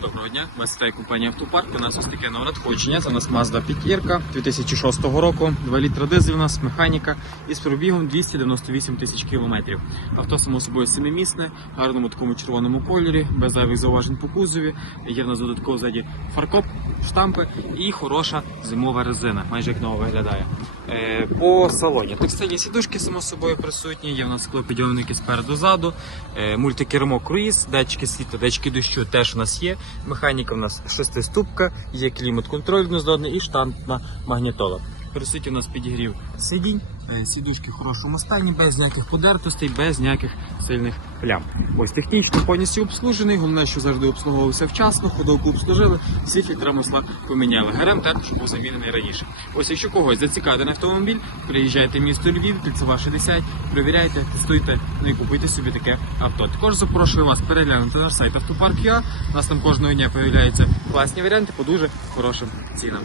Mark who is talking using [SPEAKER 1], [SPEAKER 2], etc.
[SPEAKER 1] Доброго дня, вітає компанія Автопарк. У нас ось таке нове надходження. Це у нас Mazda 5 2006 року. 2 літра дизель у нас, механіка із пробігом 298 тисяч кілометрів. Авто само собою семимісне, гарному такому червоному кольорі, без зайвих зауважень по кузові. Є в нас додатково ззаді фаркоп, штампи і хороша зимова резина, майже як нова виглядає. Е, по салоні текстильні сідушки само собою присутні. Є в нас склопідйомники спереду ззаду, е, мультикермо круїз, датчики світла, датчики дощу теж у нас є. Механіка у нас шестиступка, є клімат-контроль гнездодний і штантна магнітола. Присутні у нас підігрів сидінь, е, сідушки в хорошому стані, без ніяких подертостей, без ніяких сильних плям. Ось технічно повністю обслужений. Головне, що завжди обслуговувався вчасно, ходовку обслужили, всі фільтри масла поміняли. ГРМ також був замінений раніше. Ось якщо когось зацікавити на автомобіль, приїжджайте в місто Львів, кільцева 60, перевіряйте, тестуйте, ну і купуйте собі таке авто. Також запрошую вас переглянути наш сайт Автопарк.ua. У нас там кожного дня появляються класні варіанти по дуже хорошим цінам.